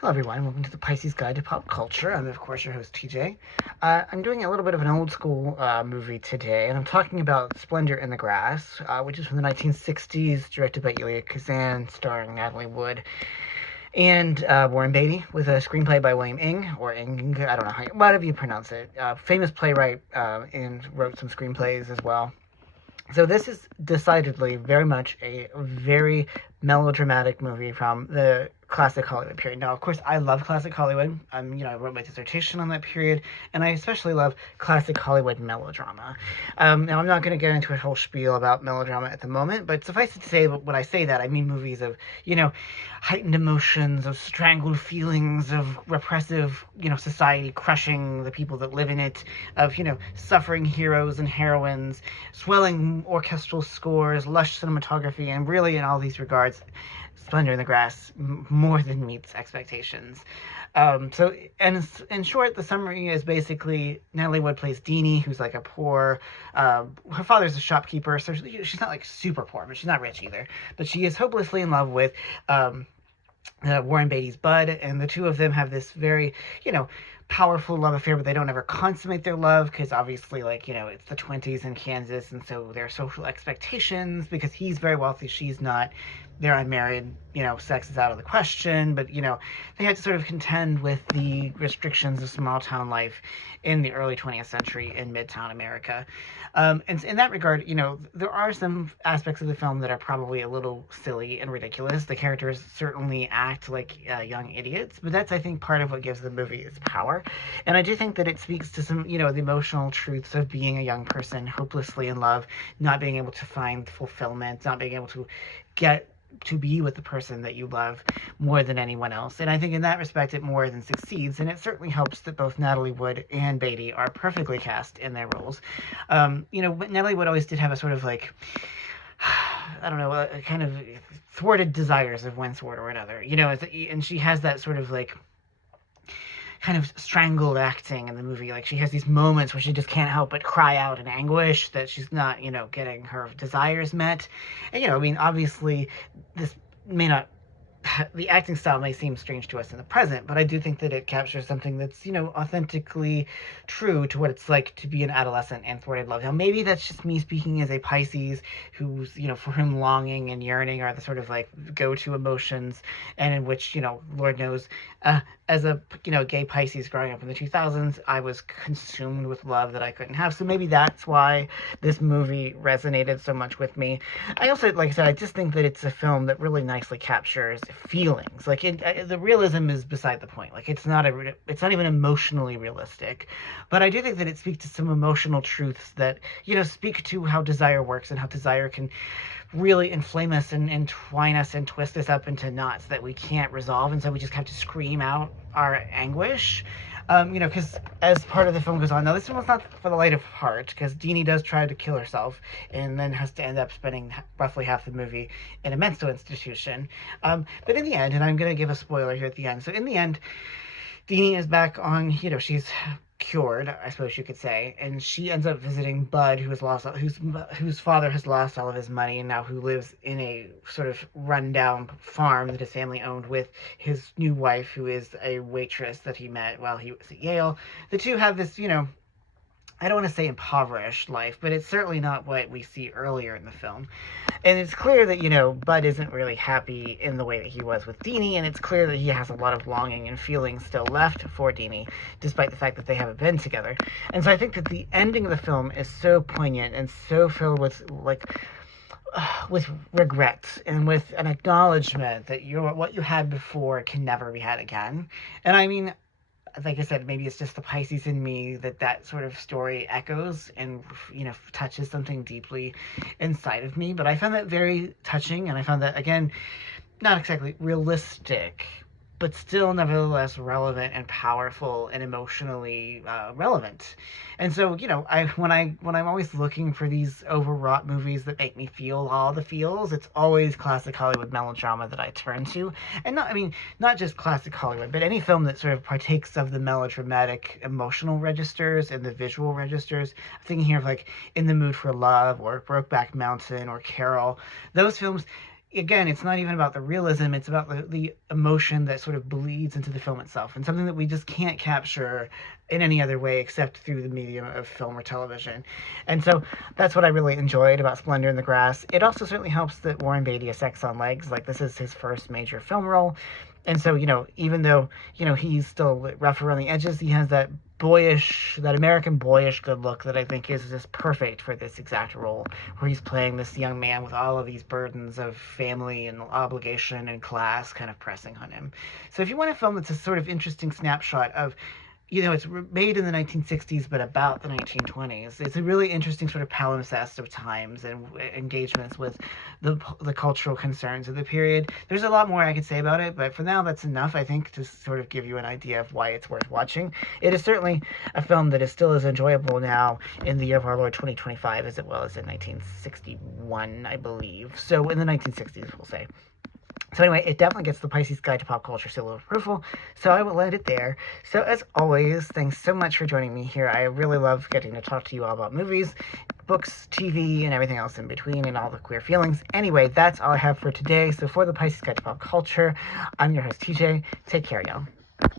Hello everyone, welcome to the Pisces Guide to Pop Culture. I'm of course your host TJ. I'm doing a little bit of an old school movie today, and I'm talking about Splendor in the Grass, which is from the 1960s, directed by Elia Kazan, starring Natalie Wood and Warren Beatty, with a screenplay by William Ing, or Ing, I don't know whatever you pronounce it. Famous playwright, and wrote some screenplays as well. So this is decidedly very much a very melodramatic movie from the classic Hollywood period. Now, of course, I love classic Hollywood. I wrote my dissertation on that period, and I especially love classic Hollywood melodrama. Now, I'm not going to get into a whole spiel about melodrama at the moment, but suffice it to say, when I say that, I mean movies of, heightened emotions, of strangled feelings, of repressive, society crushing the people that live in it, of, suffering heroes and heroines, swelling orchestral scores, lush cinematography, and really, in all these regards, Splendor in the Grass more than meets expectations. In short, the summary is basically Natalie Wood plays Deanie, who's like a poor. Her father's a shopkeeper, so she's not like super poor, but she's not rich either. But she is hopelessly in love with Warren Beatty's Bud, and the two of them have this very, powerful love affair, but they don't ever consummate their love because obviously, it's the 20s in Kansas, and so their social expectations, because he's very wealthy, she's not. They're unmarried, sex is out of the question, but, they had to sort of contend with the restrictions of small town life in the early 20th century in Midtown America. And in that regard, there are some aspects of the film that are probably a little silly and ridiculous. The characters certainly act like young idiots, but that's, I think, part of what gives the movie its power. And I do think that it speaks to some, the emotional truths of being a young person, hopelessly in love, not being able to find fulfillment, not being able to get to be with the person that you love more than anyone else. And I think in that respect it more than succeeds, and it certainly helps that both Natalie Wood and Beatty are perfectly cast in their roles. Natalie Wood always did have a sort of like, I don't know, a kind of thwarted desires of one sort or another, and she has that sort of like kind of strangled acting in the movie. Like, she has these moments where she just can't help but cry out in anguish that she's not, getting her desires met. And, obviously, this may not, the acting style may seem strange to us in the present, but I do think that it captures something that's, authentically true to what it's like to be an adolescent and thwarted love. Now, maybe that's just me speaking as a Pisces who's, for whom longing and yearning are the sort of like go-to emotions, and in which, Lord knows, as a, gay Pisces growing up in the 2000s, I was consumed with love that I couldn't have. So maybe that's why this movie resonated so much with me. I also, like I said, I just think that it's a film that really nicely captures feelings. Like, the realism is beside the point. Like, it's not even emotionally realistic, but I do think that it speaks to some emotional truths that, speak to how desire works and how desire can really inflame us and entwine us and twist us up into knots that we can't resolve, and so we just have to scream out our anguish. Because as part of the film goes on, now this one was not for the light of heart, because Deanie does try to kill herself and then has to end up spending roughly half the movie in a mental institution. But in the end, and I'm going to give a spoiler here at the end, so in the end, Deanie is back on, she's cured, I suppose you could say, and she ends up visiting Bud, whose father has lost all of his money, and now who lives in a sort of rundown farm that his family owned, with his new wife, who is a waitress that he met while he was at Yale. The two have this, I don't want to say impoverished life, but it's certainly not what we see earlier in the film. And it's clear that, Bud isn't really happy in the way that he was with Deanie, and it's clear that he has a lot of longing and feelings still left for Deanie, despite the fact that they haven't been together. And so I think that the ending of the film is so poignant and so filled with, with regret and with an acknowledgement that what you had before can never be had again. And I mean, like I said, maybe it's just the Pisces in me that sort of story echoes and, touches something deeply inside of me. But I found that very touching, and I found that, again, not exactly realistic, but still nevertheless relevant and powerful and emotionally relevant. And so, when I'm always looking for these overwrought movies that make me feel all the feels, it's always classic Hollywood melodrama that I turn to. And not just classic Hollywood, but any film that sort of partakes of the melodramatic emotional registers and the visual registers. I'm thinking here of like In the Mood for Love or Brokeback Mountain or Carol. Those films, again, it's not even about the realism, it's about the emotion that sort of bleeds into the film itself, and something that we just can't capture in any other way except through the medium of film or television. And so that's what I really enjoyed about Splendor in the Grass. It also certainly helps that Warren Beatty is sex on legs. Like, this is his first major film role. And so, even though, he's still rough around the edges, he has that American boyish good look that I think is just perfect for this exact role, where he's playing this young man with all of these burdens of family and obligation and class kind of pressing on him. So if you want a film that's a sort of interesting snapshot of, it's made in the 1960s, but about the 1920s. It's a really interesting sort of palimpsest of times and engagements with the cultural concerns of the period. There's a lot more I could say about it, but for now, that's enough, I think, to sort of give you an idea of why it's worth watching. It is certainly a film that is still as enjoyable now in the year of our Lord 2025 as it was in 1961, I believe. So in the 1960s, we'll say. So anyway, it definitely gets the Pisces Guide to Pop Culture seal of approval, so I will let it there. So as always, thanks so much for joining me here. I really love getting to talk to you all about movies, books, TV, and everything else in between, and all the queer feelings. Anyway, that's all I have for today. So for the Pisces Guide to Pop Culture, I'm your host, TJ. Take care, y'all.